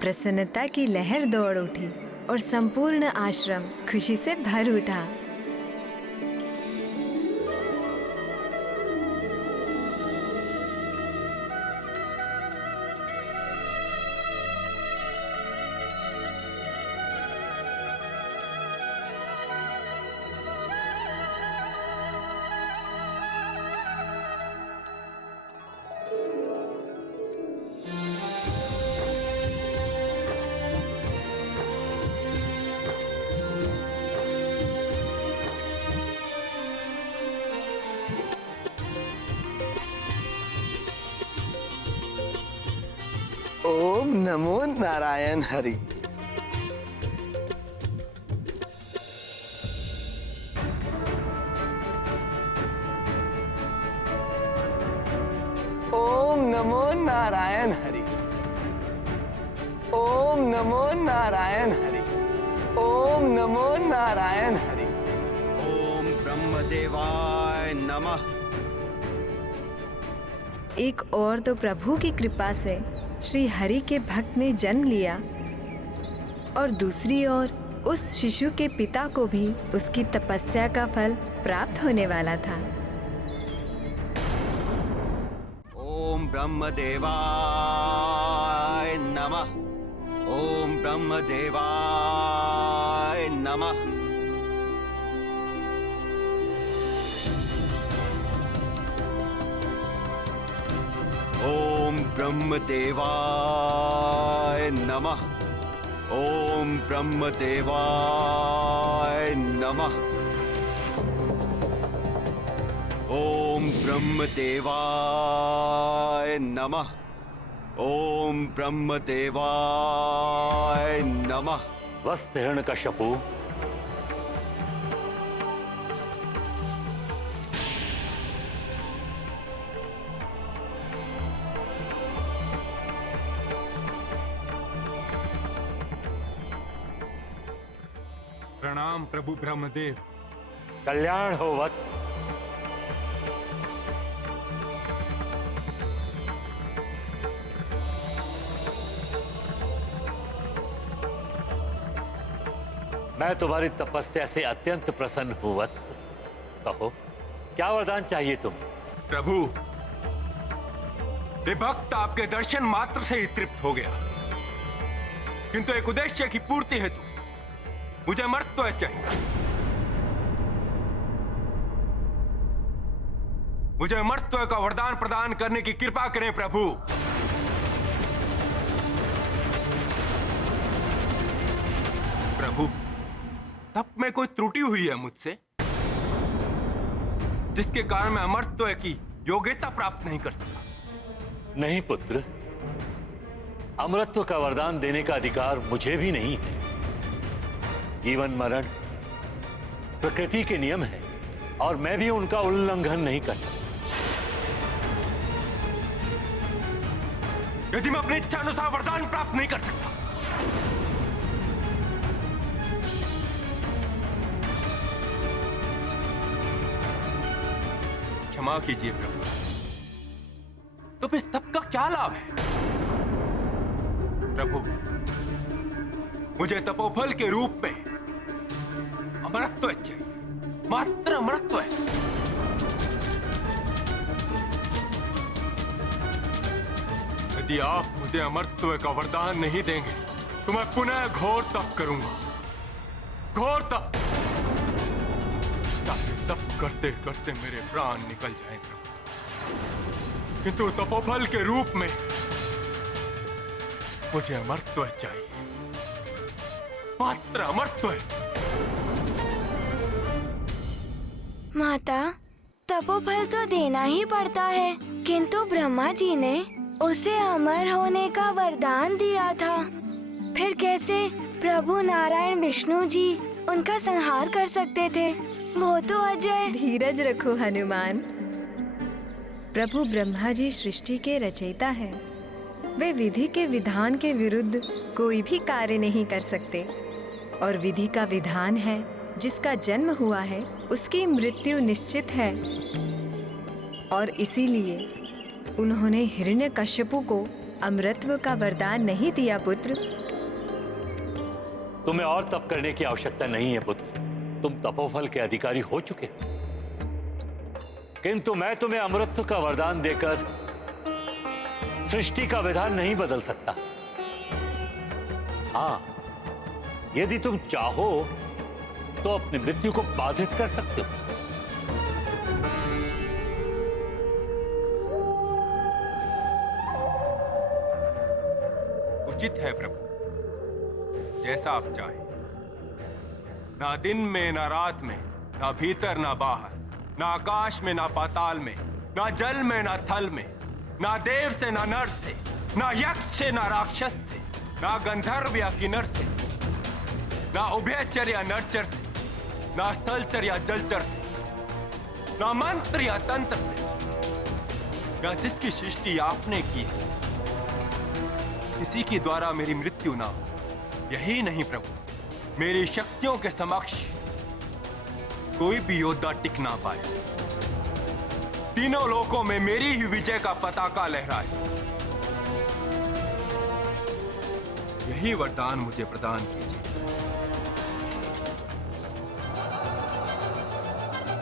प्रसन्नता की लहर दौड़ उठी और संपूर्ण आश्रम खुशी से भर उठा। ओम नमो नारायण हरि। ओम नमो नारायण हरि। ओम नमो नारायण हरि। ओम नमो नारायण हरि। ओम ब्रह्मदेवाय नमः। एक और तो प्रभु की कृपा से श्री हरि के भक्त ने जन्म लिया, और दूसरी ओर उस शिशु के पिता को भी उसकी तपस्या का फल प्राप्त होने वाला था। ओम ब्रह्मदेवाय नमः। ओम ब्रह्मदेवाय नमः। ओम ब्रह्मदेवाय नमः। ओम ब्रह्मदेवाय नमः। ओम ब्रह्मदेवाय नमः। ओम ब्रह्मदेवाय नमः। वस्त हिरण्यकश्यपु, प्रणाम प्रभु ब्रह्मदेव। कल्याण हो वत्स। मैं तुम्हारी तपस्या से अत्यंत प्रसन्न हूं वत्स। कहो, क्या वरदान चाहिए तुम? प्रभु, ये भक्त आपके दर्शन मात्र से ही तृप्त हो गया, किंतु एक उद्देश्य की पूर्ति हेतु मुझे मर्त्य चाहिए। मुझे मर्त्य का वरदान प्रदान करने की कृपा करें प्रभु। प्रभु, तब में कोई त्रुटि हुई है मुझसे, जिसके कारण मैं अमर्त्य की योग्यता प्राप्त नहीं कर सका? नहीं पुत्र, अमरत्व का वरदान देने का अधिकार मुझे भी नहीं है। जीवन मरण प्रकृति के नियम है और मैं भी उनका उल्लंघन नहीं कर सकता। यदि मैं अपनी इच्छा अनुसार वरदान प्राप्त नहीं कर सकता, क्षमा कीजिए प्रभु, तो फिर तब का क्या लाभ है? प्रभु, मुझे तपोफल के रूप में अमरत्व चाहिए, मात्र अमरत्व है। यदि आप मुझे अमरत्व का वरदान नहीं देंगे तो मैं पुनः घोर तप करूंगा, घोर तप। चाहे तप करते करते मेरे प्राण निकल जाएं प्रभु, किंतु तपोफल के रूप में मुझे अमरत्व चाहिए, मात्र अमरत्व। माता, तपोफल तो देना ही पड़ता है, किंतु ब्रह्मा जी ने उसे अमर होने का वरदान दिया था। फिर कैसे प्रभु नारायण विष्णु जी उनका संहार कर सकते थे? वो तो अजय। धीरज रखो हनुमान। प्रभु ब्रह्मा जी सृष्टि के रचयिता हैं। वे विधि के विधान के विरुद्ध कोई भी कार्य नहीं कर सकते, और विधि का विधान है जिसका जन्म हुआ है उसकी मृत्यु निश्चित है। और इसीलिए उन्होंने हिरण्यकश्यपु को अमरत्व का वरदान नहीं दिया पुत्र। तुम्हें और तप करने की आवश्यकता नहीं है पुत्र, तुम तपोफल के अधिकारी हो चुके। किंतु मैं तुम्हें अमरत्व का वरदान देकर सृष्टि का विधान नहीं बदल सकता। हाँ, यदि तुम चाहो तो अपनी मृत्यु को बाधित कर सकते हो। उचित है प्रभु, जैसा आप चाहें। ना दिन में ना रात में, ना भीतर ना बाहर, ना आकाश में ना पाताल में, ना जल में ना थल में, ना देव से ना नर से, ना यक्ष से ना राक्षस से, ना गंधर्व या किन्नर से, ना उभयचर या नरचर से, ना स्थलचर या जलचर से, ना मंत्र या तंत्र से, या जिसकी सृष्टि आपने की है किसी की द्वारा मेरी मृत्यु ना हो। यही नहीं प्रभु, मेरी शक्तियों के समक्ष कोई भी योद्धा टिक ना पाए। तीनों लोकों में मेरी ही विजय का पताका लहराए। यही वरदान मुझे प्रदान कीजिए।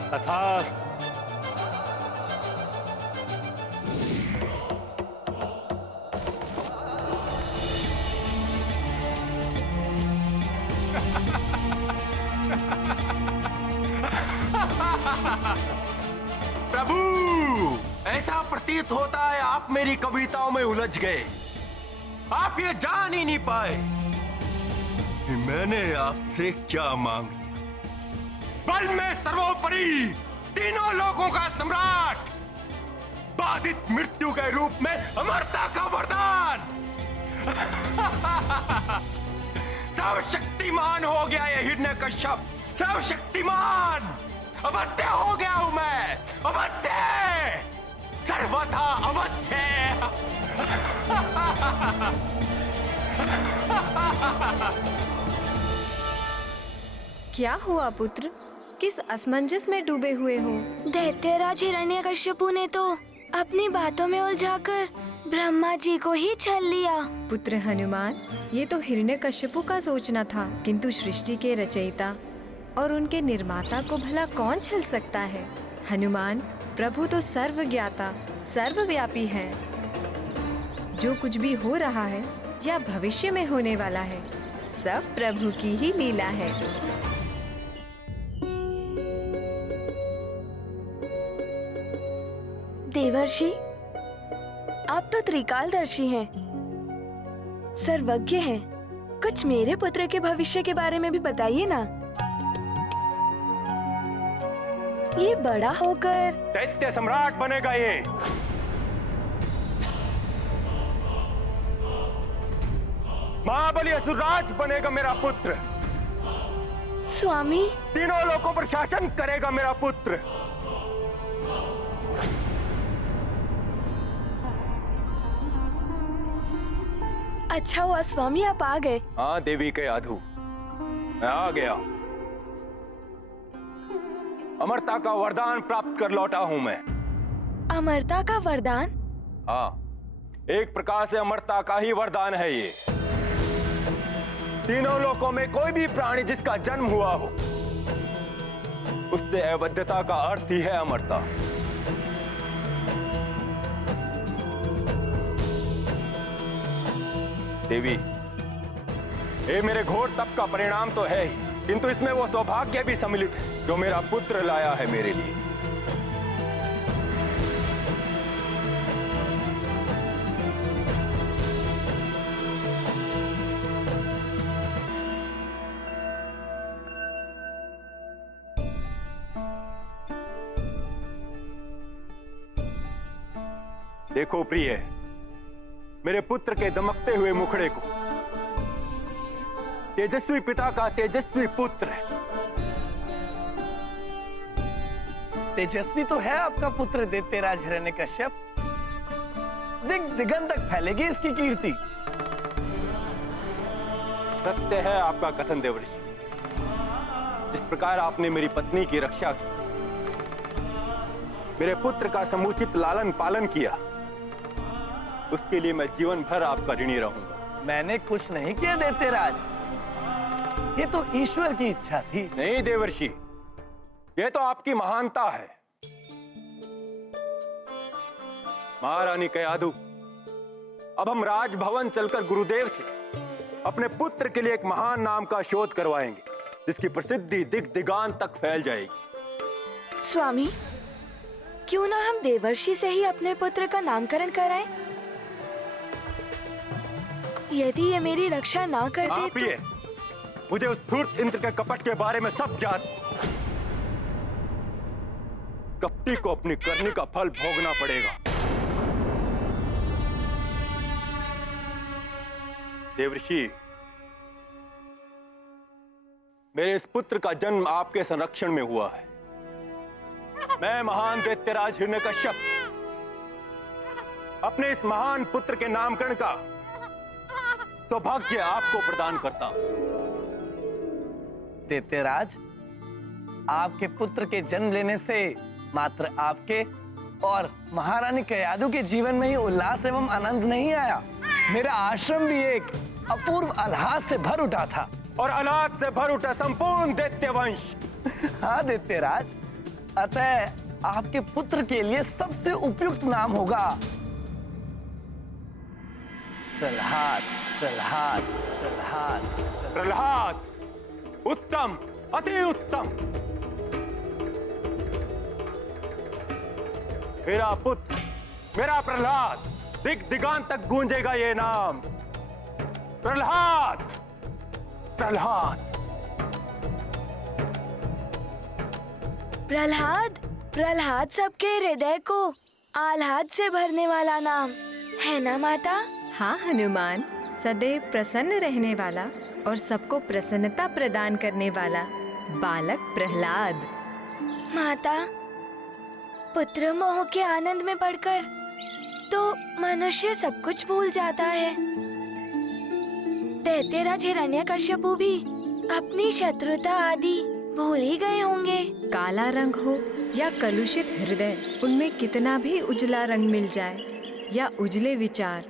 तथास्तु। प्रभु, ऐसा प्रतीत होता है आप मेरी कविताओं में उलझ गए। आप ये जान ही नहीं पाए कि मैंने आपसे क्या मांग लिया। बल में सर्वोपरि, तीनों लोगों का सम्राट, बाधित मृत्यु के रूप में अमरता का वरदान। सर्वशक्तिमान हो गया ये हिरण्यकश्यप, सर्वशक्तिमान। अवध्य हो गया हूं मैं, अवध्य, सर्वथा अवध्य। क्या हुआ पुत्र? किस असमंजस में डूबे हुए हो? दैत्यराज हिरण्यकश्यपु ने तो अपनी बातों में उलझाकर ब्रह्मा जी को ही छल लिया। पुत्र हनुमान, ये तो हिरण्यकश्यपु का सोचना था, किंतु सृष्टि के रचयिता और उनके निर्माता को भला कौन छल सकता है? हनुमान, प्रभु तो सर्वज्ञाता, सर्वव्यापी हैं। जो कुछ भी हो रहा है या भविष्य में होने वाला है, सब प्रभु की ही लीला है। देवर्षि, आप तो त्रिकालदर्शी हैं, सर्वज्ञ हैं। कुछ मेरे पुत्र के भविष्य के बारे में भी बताइए ना। ये बड़ा होकर दैत्य सम्राट बनेगा ये। महाबली असुरराज बनेगा मेरा पुत्र। स्वामी, तीनों लोकों पर शासन करेगा मेरा पुत्र। अच्छा हुआ स्वामी आप आ गए। हाँ देवी के आधु, मैं आ गया। अमरता का वरदान प्राप्त कर लौटा हूं मैं। अमरता का वरदान? हाँ, एक प्रकार से अमरता का ही वरदान है ये। तीनों लोकों में कोई भी प्राणी जिसका जन्म हुआ हो, उससे अवध्यता का अर्थ ही है अमरता। देवी, ये मेरे घोर तप का परिणाम तो है ही, किंतु इसमें वो सौभाग्य भी सम्मिलित है जो मेरा पुत्र लाया है मेरे लिए। देखो प्रिय, मेरे पुत्र के दमकते हुए मुखड़े को तेजस्वी पिता का तेजस्वी पुत्र तेजस्वी तो है आपका पुत्र दैत्यराज हिरण्यकश्यप। दिगंत तक फैलेगी इसकी कीर्ति। सत्य है आपका कथन देवर्षि। जिस प्रकार आपने मेरी पत्नी की रक्षा की, मेरे पुत्र का समुचित लालन पालन किया, उसके लिए मैं जीवन भर आपका ऋणी रहूंगा। मैंने कुछ नहीं किया दैत्यराज, ये तो ईश्वर की इच्छा थी। नहीं देवर्षि, ये तो आपकी महानता है। महारानी कयाधु, अब हम राजभवन चलकर गुरुदेव से अपने पुत्र के लिए एक महान नाम का शोध करवाएंगे, जिसकी प्रसिद्धि दिग दिगांत तक फैल जाएगी। स्वामी, क्यों ना हम देवर्षि से ही अपने पुत्र का नामकरण कराएं? यदि ये मेरी रक्षा ना करते प्रिय, मुझे उस धूर्त इंद्र के कपट के बारे में सब ज्ञात। कपटी को अपनी करनी का फल भोगना पड़ेगा। देवर्षि, मेरे इस पुत्र का जन्म आपके संरक्षण में हुआ है। मैं महान दैत्यराज हिरण्यकश्यप अपने इस महान पुत्र के नामकरण का सौभाग्य आपको प्रदान करता हूं। दैत्यराज, आपके पुत्र के जन्म लेने से मात्र आपके और महारानी कयाधु के जीवन में ही उल्लास एवं आनंद नहीं आया, मेरा आश्रम भी एक अपूर्व आह्लाद से भर उठा था। और आह्लाद से भर उठा संपूर्ण दैत्यवंश। हाँ दैत्यराज, अतः आपके पुत्र के लिए सबसे उपयुक्त नाम होगा प्रहलाद। प्रहलाद, प्रहलाद, प्रहलाद, उत्तम, अति उत्तम। मेरा पुत्र, मेरा प्रहलाद, दिग दिगांत तक गूंजेगा ये नाम। प्रहलाद, प्रहलाद। प्रहलाद, प्रहलाद सबके हृदय को आह्लाद से भरने वाला नाम है ना माता? हाँ हनुमान, सदैव प्रसन्न रहने वाला और सबको प्रसन्नता प्रदान करने वाला बालक प्रहलाद। माता, पुत्र मोह के आनंद में पड़कर तो मनुष्य सब कुछ भूल जाता है। दैत्यराज हिरण्यकश्यपु भी अपनी शत्रुता आदि भूल ही गए होंगे। काला रंग हो या कलुषित हृदय, उनमें कितना भी उजला रंग मिल जाए या उजले विचार,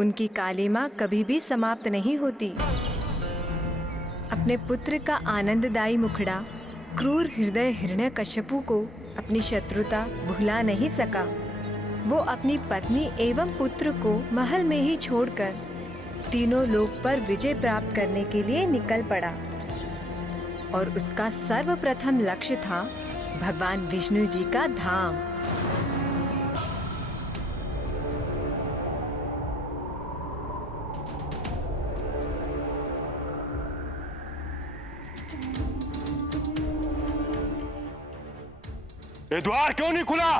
उनकी कालिमा कभी भी समाप्त नहीं होती। अपने पुत्र का आनंददायी मुखड़ा क्रूर हृदय हिरण्यकश्यपु को अपनी शत्रुता भुला नहीं सका। वो अपनी पत्नी एवं पुत्र को महल में ही छोड़कर तीनों लोक पर विजय प्राप्त करने के लिए निकल पड़ा और उसका सर्वप्रथम लक्ष्य था भगवान विष्णु जी का धाम। ये द्वार क्यों नहीं खुला?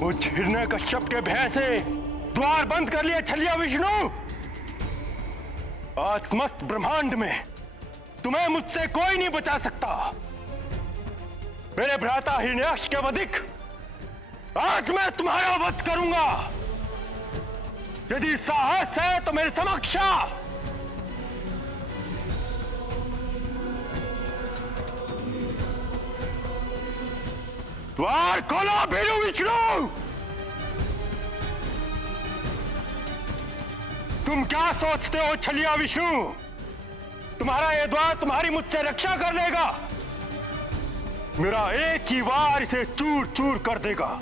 मुझ हिरण्यकश्यप के भय से द्वार बंद कर लिया छलिया विष्णु। आज समस्त ब्रह्मांड में तुम्हें मुझसे कोई नहीं बचा सकता। मेरे भ्राता हिरण्याक्ष के वधिक आज मैं तुम्हारा वध करूंगा। यदि साहस है तो मेरे समक्ष आ। द्वार खोलो भीरू विष्णु। तुम क्या सोचते हो छलिया विष्णु? तुम्हारा ये द्वार तुम्हारी मुझसे रक्षा कर लेगा? मेरा एक ही वार इसे चूर चूर कर देगा।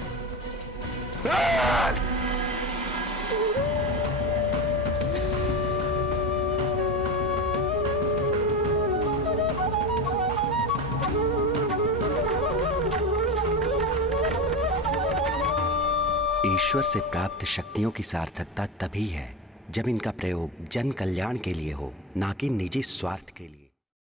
ईश्वर से प्राप्त शक्तियों की सार्थकता तभी है जब इनका प्रयोग जन कल्याण के लिए हो, ना कि निजी स्वार्थ के लिए।